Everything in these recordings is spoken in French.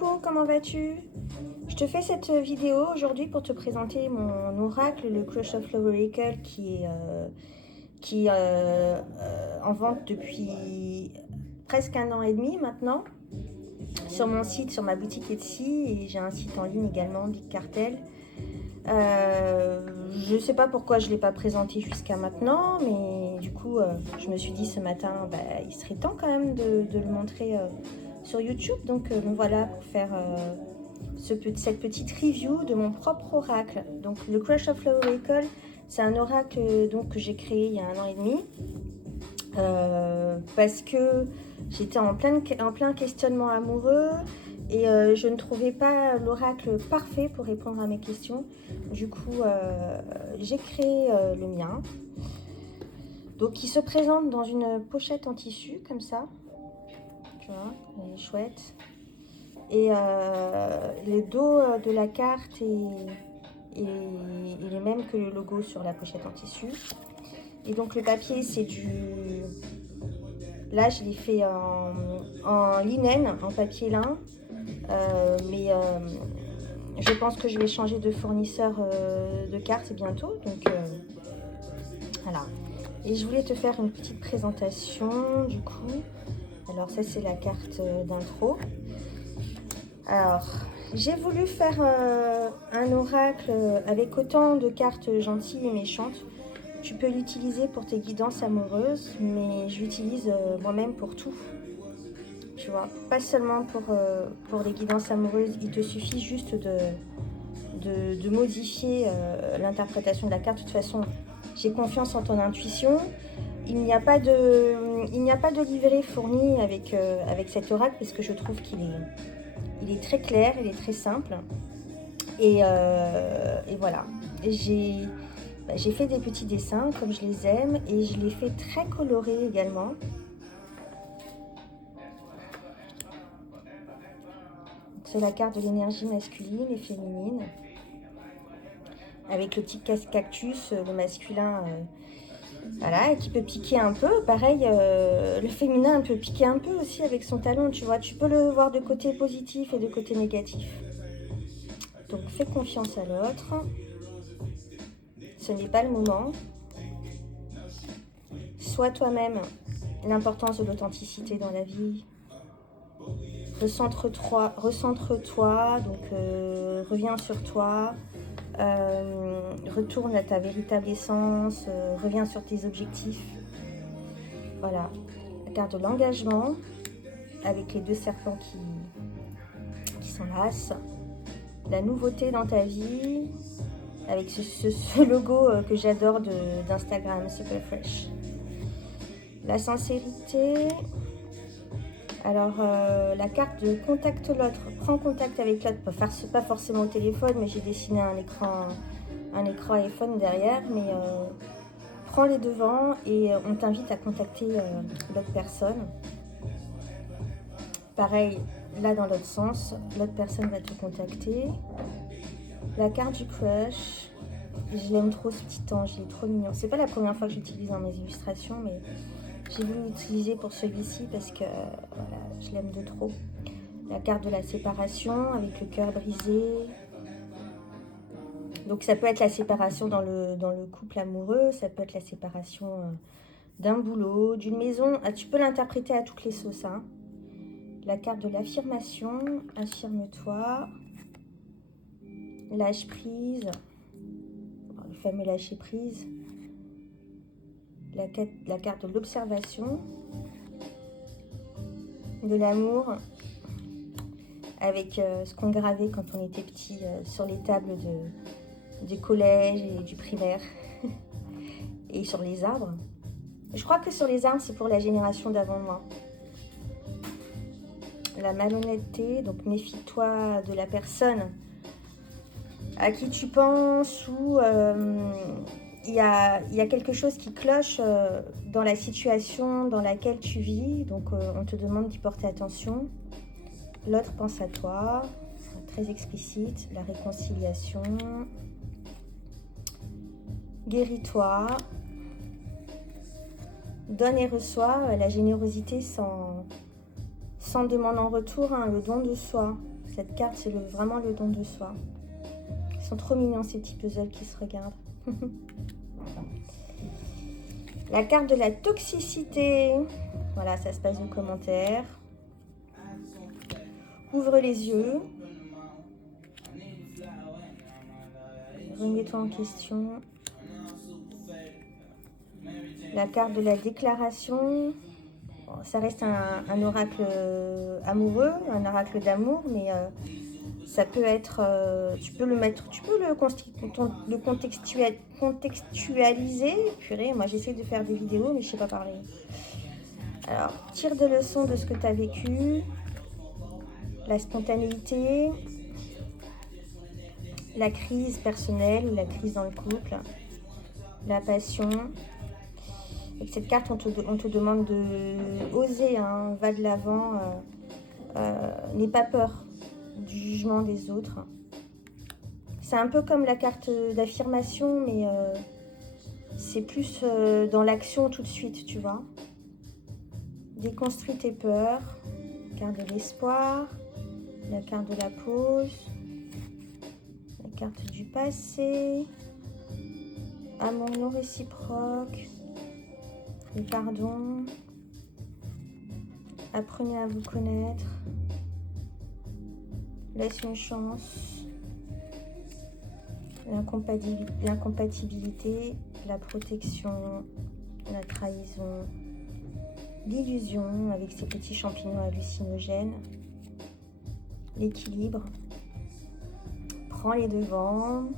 Coucou, comment vas-tu? Je te fais cette vidéo aujourd'hui pour te présenter mon oracle, le Crush of Love Oracle, qui est en vente depuis presque 1 an et demi maintenant, sur mon site, sur ma boutique Etsy, et j'ai un site en ligne également, Big Cartel. Je ne sais pas pourquoi je ne l'ai pas présenté jusqu'à maintenant, mais du coup, je me suis dit ce matin, il serait temps quand même de le montrer sur YouTube. Donc me voilà pour faire cette petite review de mon propre oracle. Donc le Crush of Love Oracle, c'est un oracle que j'ai créé il y a 1 an et demi. Parce que j'étais en plein questionnement amoureux et je ne trouvais pas l'oracle parfait pour répondre à mes questions. Du coup, j'ai créé le mien. Donc, il se présente dans une pochette en tissu, comme ça. Tu vois, elle est chouette. Et le dos de la carte est le même que le logo sur la pochette en tissu. Et donc, le papier, c'est du... Là, je l'ai fait en linen, en papier lin. Mais je pense que je vais changer de fournisseur de cartes bientôt. Donc, voilà. Et je voulais te faire une petite présentation, du coup. Alors, ça, c'est la carte d'intro. Alors, j'ai voulu faire un oracle avec autant de cartes gentilles et méchantes. Tu peux l'utiliser pour tes guidances amoureuses, mais je l'utilise moi-même pour tout. Tu vois, pas seulement pour les guidances amoureuses, il te suffit juste de modifier l'interprétation de la carte. De toute façon, j'ai confiance en ton intuition. Il n'y a pas de livret fourni avec cet oracle parce que je trouve qu'il est très clair, il est très simple. Et voilà. J'ai fait des petits dessins comme je les aime et je les fais très colorés également. C'est la carte de l'énergie masculine et féminine. Avec le petit cactus, le masculin, voilà, qui peut piquer un peu. Pareil, le féminin peut piquer un peu aussi avec son talon, tu vois. Tu peux le voir de côté positif et de côté négatif. Donc, fais confiance à l'autre. Ce n'est pas le moment. Sois toi-même. L'importance de l'authenticité dans la vie. Recentre-toi, donc reviens sur toi. Retourne à ta véritable essence, reviens sur tes objectifs. Voilà, la carte de l'engagement avec les deux serpents qui s'enlacent. La nouveauté dans ta vie avec ce logo que j'adore d'Instagram, Super Fresh. La sincérité. Alors, la carte de contacte l'autre, prends contact avec l'autre, pas forcément au téléphone, mais j'ai dessiné un écran iPhone derrière, mais prends les devants et on t'invite à contacter l'autre personne. Pareil, là dans l'autre sens, l'autre personne va te contacter. La carte du crush, je l'aime trop ce petit ange, il est trop mignon. C'est pas la première fois que j'utilise dans mes illustrations, mais j'ai voulu l'utiliser pour celui-ci parce que voilà, je l'aime de trop. La carte de la séparation avec le cœur brisé. Donc ça peut être la séparation dans le couple amoureux, ça peut être la séparation d'un boulot, d'une maison. Ah, tu peux l'interpréter à toutes les sauces. Hein. La carte de l'affirmation, affirme-toi. Lâche prise, le fameux lâcher prise. La carte de l'observation, de l'amour, avec ce qu'on gravait quand on était petit sur les tables du collège et du primaire et sur les arbres. Je crois que sur les arbres, c'est pour la génération d'avant moi. La malhonnêteté, donc méfie-toi de la personne à qui tu penses ou il y a quelque chose qui cloche dans la situation dans laquelle tu vis, donc on te demande d'y porter attention. L'autre pense à toi, très explicite. La réconciliation. Guéris-toi. Donne et reçois, la générosité sans demande en retour, hein, le don de soi. Cette carte, c'est vraiment le don de soi. Ils sont trop mignons, ces petits puzzles qui se regardent. La carte de la toxicité. Voilà, ça se passe aux commentaires. Ouvre les yeux. Remets-toi en question. La carte de la déclaration. Bon, ça reste un oracle amoureux, un oracle d'amour, mais ça peut être, tu peux le contextualiser. Purée, moi j'essaie de faire des vidéos, mais je sais pas parler. Alors, tire des leçons de ce que tu as vécu, la spontanéité, la crise personnelle ou la crise dans le couple, la passion. Avec cette carte, on te demande de oser, hein, va de l'avant, n'aie pas peur du jugement des autres. C'est un peu comme la carte d'affirmation, mais c'est plus dans l'action tout de suite, tu vois. Déconstruis tes peurs, carte de l'espoir, la carte de la pause, la carte du passé, amour non réciproque, le pardon, apprenez à vous connaître, laisse une chance, l'incompatibilité, la protection, la trahison, l'illusion avec ces petits champignons hallucinogènes, l'équilibre, prends les devants,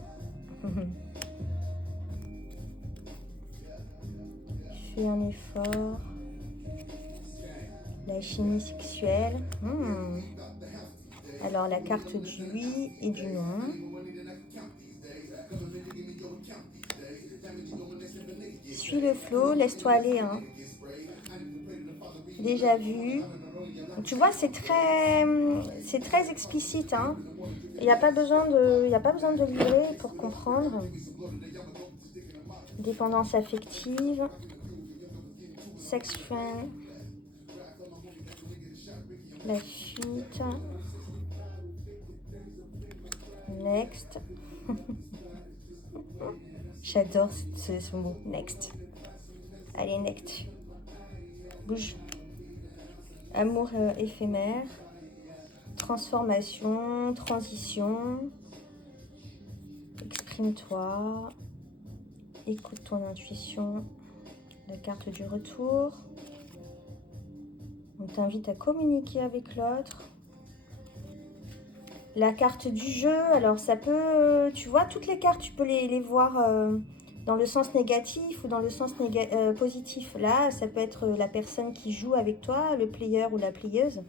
fais un effort, la chimie sexuelle, alors la carte du oui et du non, suis le flow, laisse-toi aller, hein. Déjà vu. Tu vois, c'est très explicite, hein. Il n'y a pas besoin de livrer pour comprendre. Dépendance affective, sex friend, la fuite, next. J'adore ce mot, next. Allez, next. Bouge. Amour éphémère, transformation, transition, exprime-toi, écoute ton intuition, la carte du retour. On t'invite à communiquer avec l'autre. La carte du jeu, alors ça peut, tu vois, toutes les cartes, tu peux les voir dans le sens négatif ou dans le sens positif. Là, ça peut être la personne qui joue avec toi, le player ou la playeuse,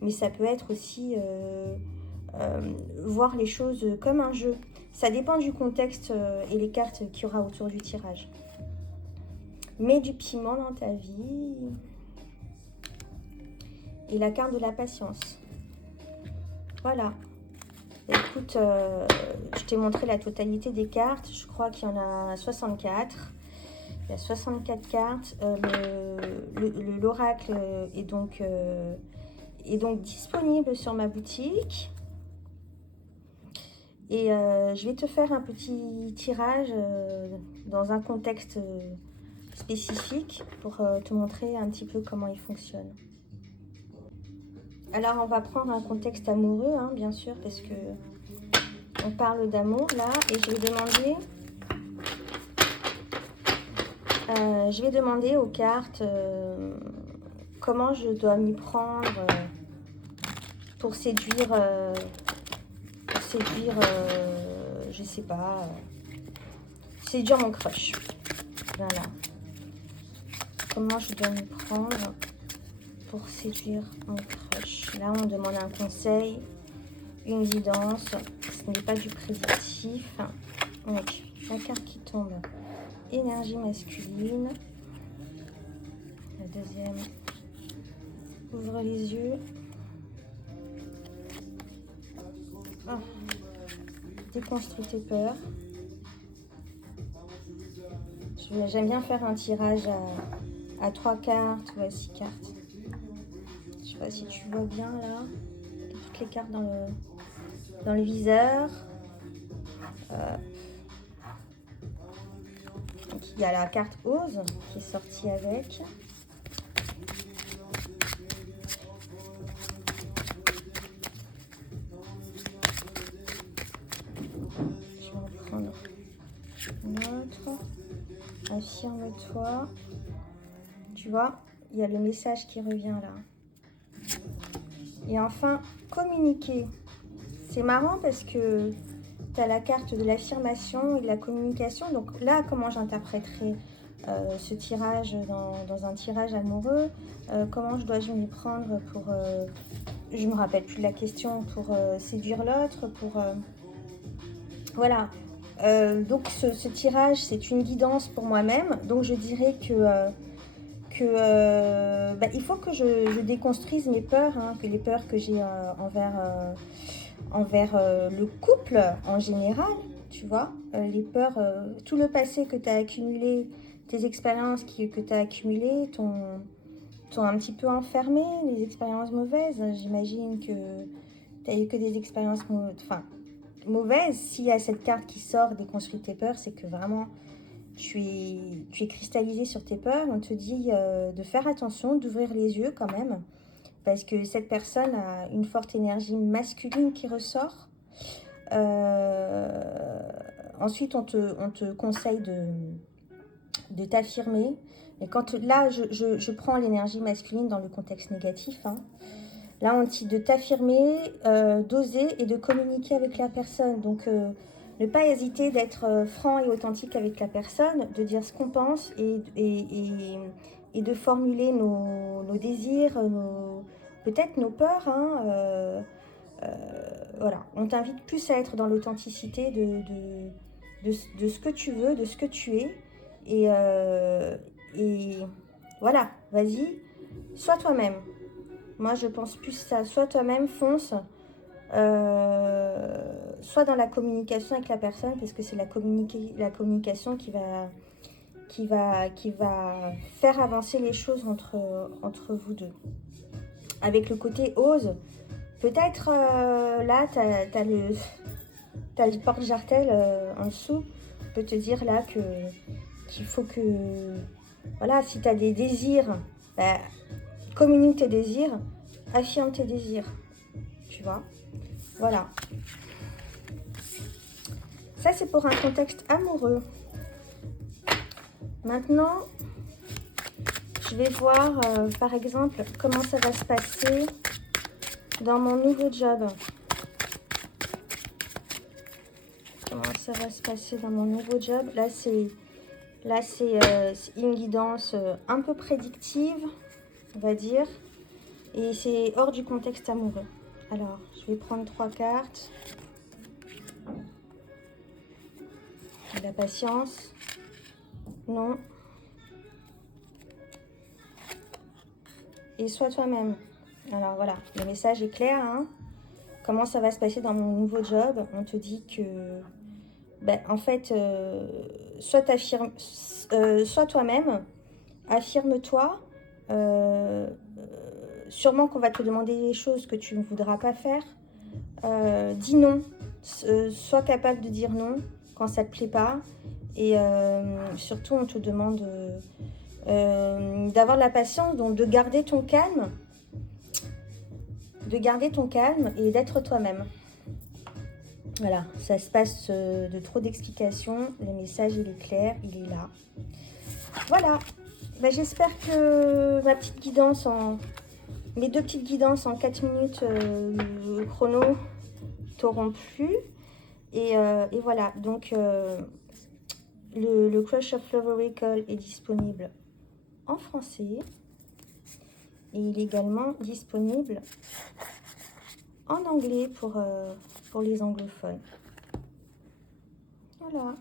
mais ça peut être aussi voir les choses comme un jeu. Ça dépend du contexte et les cartes qu'il y aura autour du tirage. Mets du piment dans ta vie. Et la carte de la patience. Voilà. Écoute, je t'ai montré la totalité des cartes. Je crois qu'il y en a 64. Il y a 64 cartes. L'oracle est donc disponible sur ma boutique. Et je vais te faire un petit tirage dans un contexte spécifique pour te montrer un petit peu comment il fonctionne. Alors, on va prendre un contexte amoureux, hein, bien sûr, parce que on parle d'amour, là. Et je vais demander aux cartes comment je dois m'y prendre pour séduire, je sais pas, séduire mon crush. Voilà. Comment je dois m'y prendre pour séduire mon crush. Là, on demande un conseil, une guidance. Ce n'est pas du prédictif. Donc, la carte qui tombe, énergie masculine. La deuxième, ouvre les yeux. Oh. Déconstruis tes peurs. J'aime bien faire un tirage à 3 cartes ou à 6 cartes. Je sais pas si tu vois bien là. toutes les cartes dans le viseur. Donc, il y a la carte Ose qui est sortie avec. Je vais en prendre une autre. Affirme-toi. Tu vois, il y a le message qui revient là. Et enfin, communiquer. C'est marrant parce que tu as la carte de l'affirmation et de la communication. Donc là, comment j'interpréterai ce tirage dans un tirage amoureux? Comment je m'y prendre pour... je me rappelle plus de la question. Pour séduire l'autre, pour... voilà. Donc ce tirage, c'est une guidance pour moi-même. Donc je dirais il faut que je déconstruise mes peurs, hein, que les peurs que j'ai envers le couple en général, tu vois, les peurs, tout le passé que tu as accumulé, tes expériences que tu as accumulées t'ont un petit peu enfermé, les expériences mauvaises. J'imagine que tu n'as eu que des expériences mauvaises. S'il y a cette carte qui sort, déconstruire tes peurs, c'est que vraiment tu es cristallisé sur tes peurs. On te dit de faire attention, d'ouvrir les yeux quand même, parce que cette personne a une forte énergie masculine qui ressort. Ensuite, on te conseille de t'affirmer. Et quand là, je prends l'énergie masculine dans le contexte négatif, hein. Là, on te dit de t'affirmer, d'oser et de communiquer avec la personne. Donc, ne pas hésiter d'être franc et authentique avec la personne, de dire ce qu'on pense et de formuler nos désirs, peut-être nos peurs. Hein, voilà, on t'invite plus à être dans l'authenticité de ce que tu veux, de ce que tu es. Et voilà, vas-y, sois toi-même. Moi, je pense plus ça. Sois toi-même, fonce. Soit dans la communication avec la personne, parce que c'est la communication qui va faire avancer les choses entre vous deux. Avec le côté ose, peut-être là, t'as le porte-jartel en dessous, peut te dire là qu'il faut que, voilà, si tu as des désirs, bah, communique tes désirs, affirme tes désirs, tu vois. Voilà. Ça, c'est pour un contexte amoureux. Maintenant, je vais voir, par exemple, comment ça va se passer dans mon nouveau job. Comment ça va se passer dans mon nouveau job. Là, c'est une guidance un peu prédictive, on va dire. Et c'est hors du contexte amoureux. Alors, je vais prendre 3 cartes. La patience. Non. Et sois toi-même. Alors voilà, le message est clair. Hein. Comment ça va se passer dans mon nouveau job? On te dit que, ben, en fait, sois toi-même, affirme-toi. Sûrement qu'on va te demander des choses que tu ne voudras pas faire. Dis non. Sois capable de dire non quand ça ne te plaît pas. Et surtout, on te demande d'avoir de la patience, donc de garder ton calme. Et d'être toi-même. Voilà, ça se passe de trop d'explications. Le message, il est clair, il est là. Voilà. Ben, j'espère que mes 2 petites guidances en 4 minutes chrono t'auront plu. Et voilà, donc le Crush of Love Oracle est disponible en français. Et il est également disponible en anglais pour les anglophones. Voilà.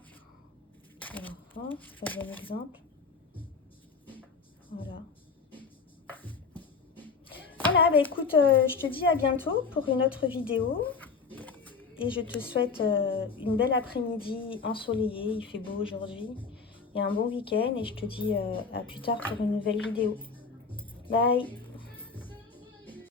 Alors, c'est pas un exemple. Voilà. Voilà, bah écoute, je te dis à bientôt pour une autre vidéo. Et je te souhaite une belle après-midi ensoleillée. Il fait beau aujourd'hui. Et un bon week-end. Et je te dis à plus tard pour une nouvelle vidéo. Bye!